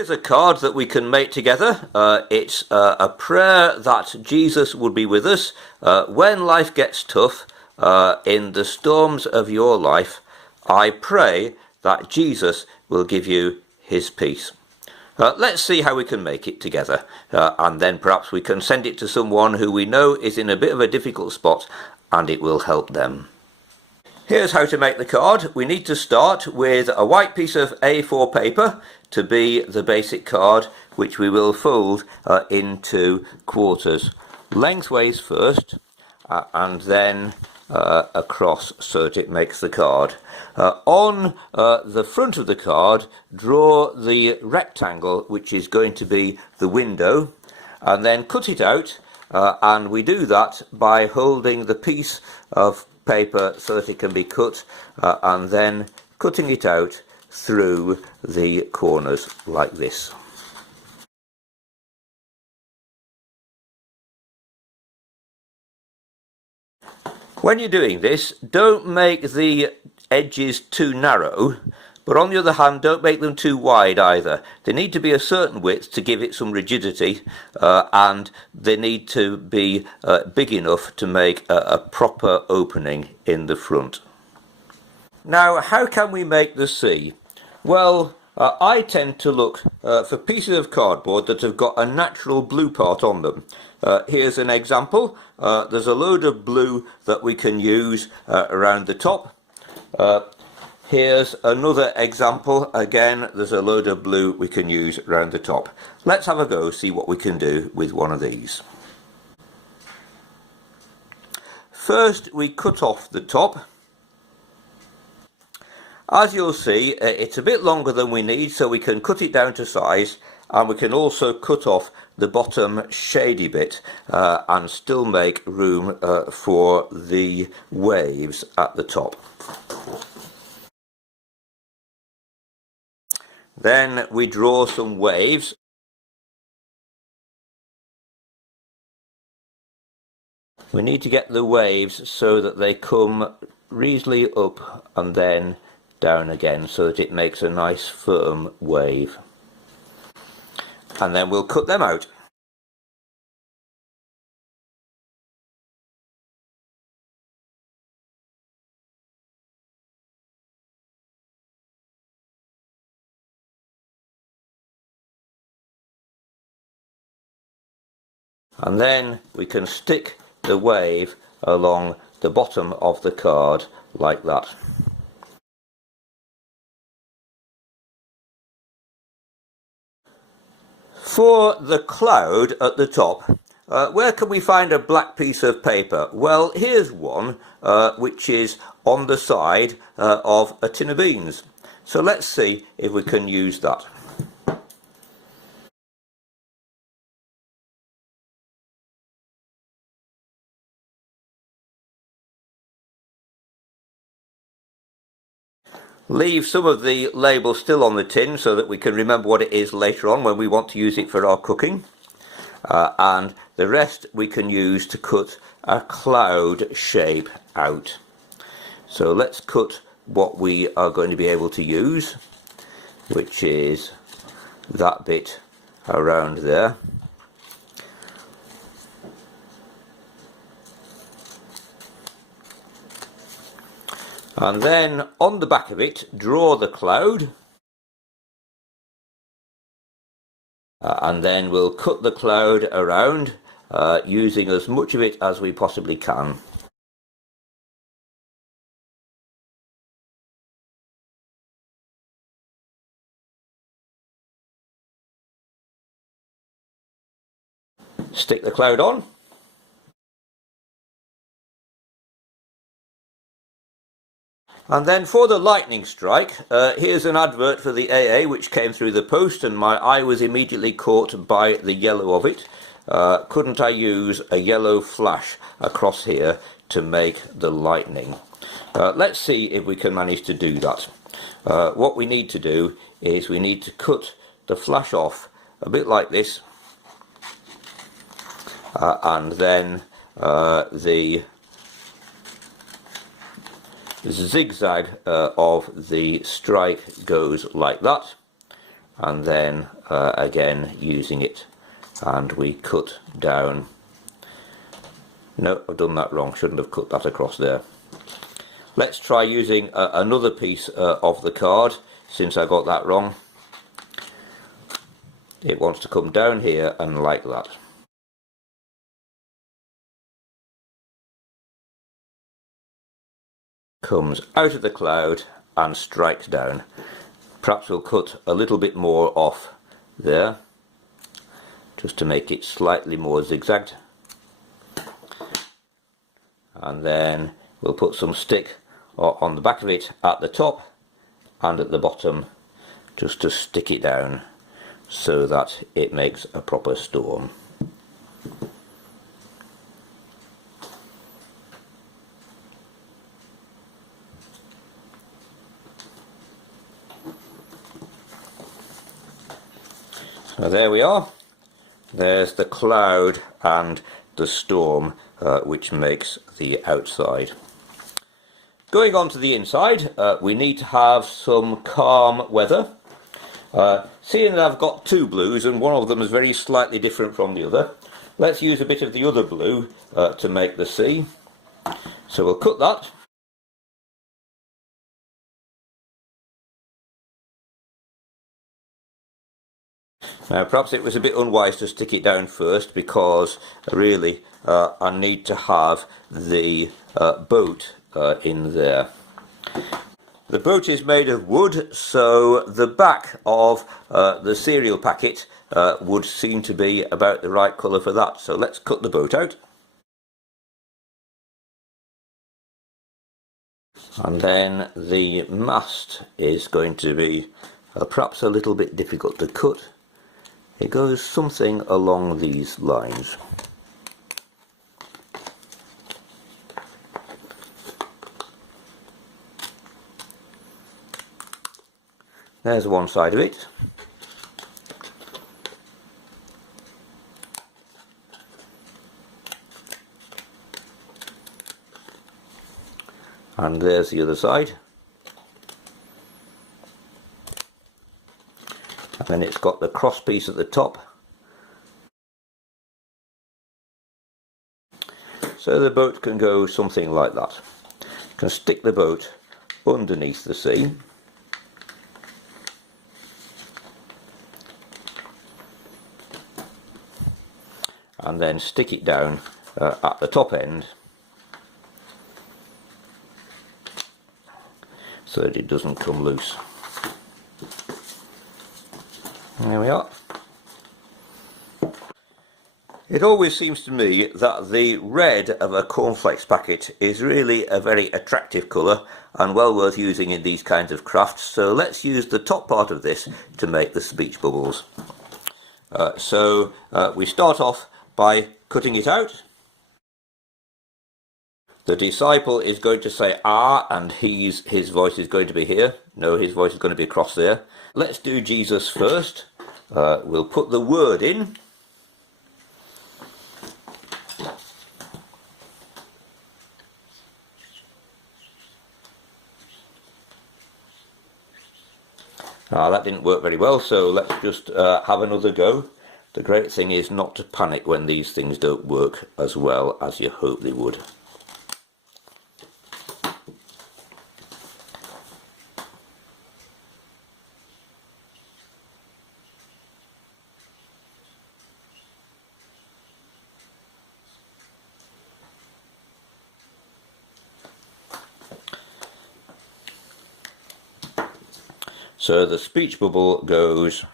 Here's a card that we can make together. It's a prayer that Jesus would be with us when life gets tough. In the storms of your life, I pray that Jesus will give you his peace. Let's see how we can make it together, and then perhaps we can send it to someone who we know is in a bit of a difficult spot, and it will help them. Here's how to make the card. We need to start with a white piece of A4 paper to be the basic card, which we will fold into quarters. Lengthways first, and then across so that it makes the card. On the front of the card, draw the rectangle which is going to be the window, and then cut it out, and we do that by holding the piece of paper so that it can be cut, and then cutting it out through the corners like this. When you're doing this, don't make the edges too narrow, but on the other hand, don't make them too wide either. They need to be a certain width to give it some rigidity, and they need to be big enough to make a proper opening in the front. Now, how can we make the C? Well, I tend to look for pieces of cardboard that have got a natural blue part on them. Here's an example. There's a load of blue that we can use around the top. Here's another example. Again, there's a load of blue we can use around the top. Let's have a go, see what we can do with one of these. First, we cut off the top. As you'll see, it's a bit longer than we need, so we can cut it down to size, and we can also cut off the bottom shady bit and still make room for the waves at the top. Then we draw some waves. We need to get the waves so that they come reasonably up and then down again, so that it makes a nice firm wave. And then we'll cut them out. And then we can stick the wave along the bottom of the card like that. For the cloud at the top, where can we find a black piece of paper? Well, here's one which is on the side of a tin of beans. So let's see if we can use that. Leave some of the label still on the tin so that we can remember what it is later on when we want to use it for our cooking. And the rest we can use to cut a cloud shape out. So let's cut what we are going to be able to use, which is that bit around there. And then on the back of it, draw the cloud. And then we'll cut the cloud around, using as much of it as we possibly can. Stick the cloud on. And then for the lightning strike, here's an advert for the AA which came through the post, and my eye was immediately caught by the yellow of it. Couldn't I use a yellow flash across here to make the lightning? Let's see if we can manage to do that. What we need to do is we need to cut the flash off a bit like this, and then the zigzag of the strike goes like that, and then again using it, and we cut down. No, I've done that wrong, shouldn't have cut that across there. Let's try using another piece of the card, since I got that wrong. It wants to come down here and like that. Comes out of the cloud and strikes down. Perhaps we'll cut a little bit more off there, just to make it slightly more zigzagged. And then we'll put some stick on the back of it at the top and at the bottom, just to stick it down so that it makes a proper storm. So there we are. There's the cloud and the storm, which makes the outside. Going on to the inside, we need to have some calm weather. Seeing that I've got two blues and one of them is very slightly different from the other, let's use a bit of the other blue to make the sea. So we'll cut that. Now perhaps it was a bit unwise to stick it down first, because really I need to have the boat in there. The boat is made of wood, so the back of the cereal packet would seem to be about the right colour for that. So let's cut the boat out. And then the mast is going to be perhaps a little bit difficult to cut. It goes something along these lines. There's one side of it. And there's the other side. And then it's got the cross piece at the top. So the boat can go something like that. You can stick the boat underneath the sea. And then stick it down at the top end, so that it doesn't come loose. There we are. It always seems to me that the red of a cornflakes packet is really a very attractive colour and well worth using in these kinds of crafts. So let's use the top part of this to make the speech bubbles. We start off by cutting it out. The disciple is going to say ah, and his voice is going to be here. No, his voice is going to be across there. Let's do Jesus first. We'll put the word in. That didn't work very well, so let's just have another go. The great thing is not to panic when these things don't work as well as you hope they would. So the speech bubble goes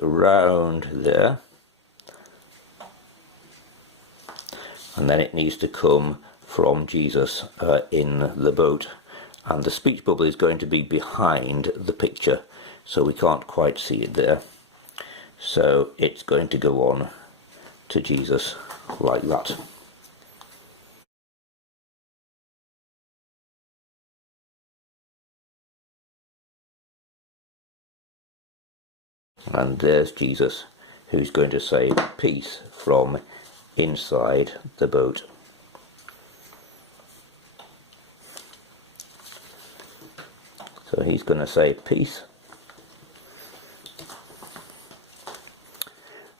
around there, and then it needs to come from Jesus in the boat, and the speech bubble is going to be behind the picture, so we can't quite see it there. So it's going to go on to Jesus like that. And there's Jesus, who's going to say peace from inside the boat. So he's going to say peace.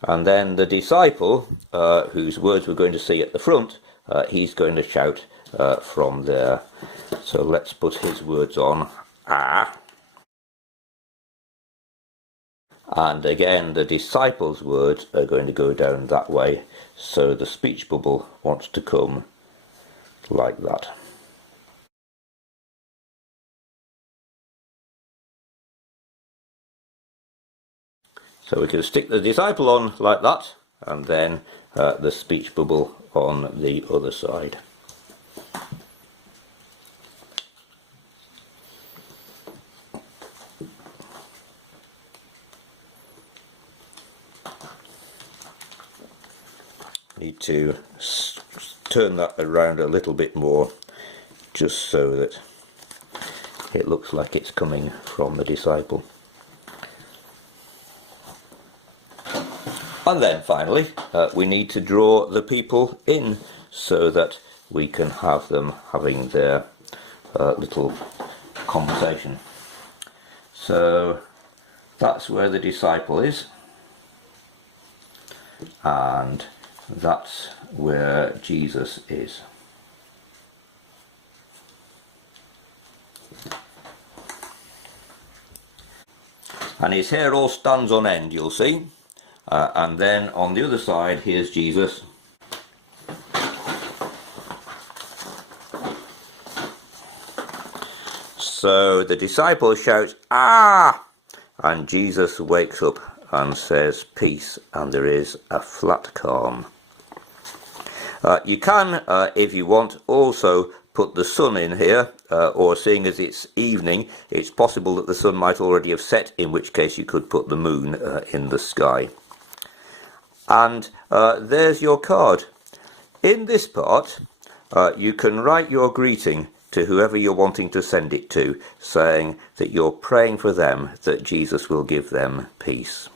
And then the disciple, whose words we're going to see at the front, he's going to shout from there. So let's put his words on. Ah. And again, the disciples' words are going to go down that way. So the speech bubble wants to come like that. So we can stick the disciple on like that, and then the speech bubble on the other side. Need to turn that around a little bit more, just so that it looks like it's coming from the disciple. And then finally, we need to draw the people in so that we can have them having their little conversation. So that's where the disciple is, and that's where Jesus is. And his hair all stands on end, you'll see. And then on the other side, here's Jesus. So the disciple shouts, "Ah!" And Jesus wakes up and says, "Peace," and there is a flat calm. You can, if you want, also put the sun in here, or seeing as it's evening, it's possible that the sun might already have set, in which case you could put the moon in the sky. And there's your card. In this part, you can write your greeting to whoever you're wanting to send it to, saying that you're praying for them, that Jesus will give them peace.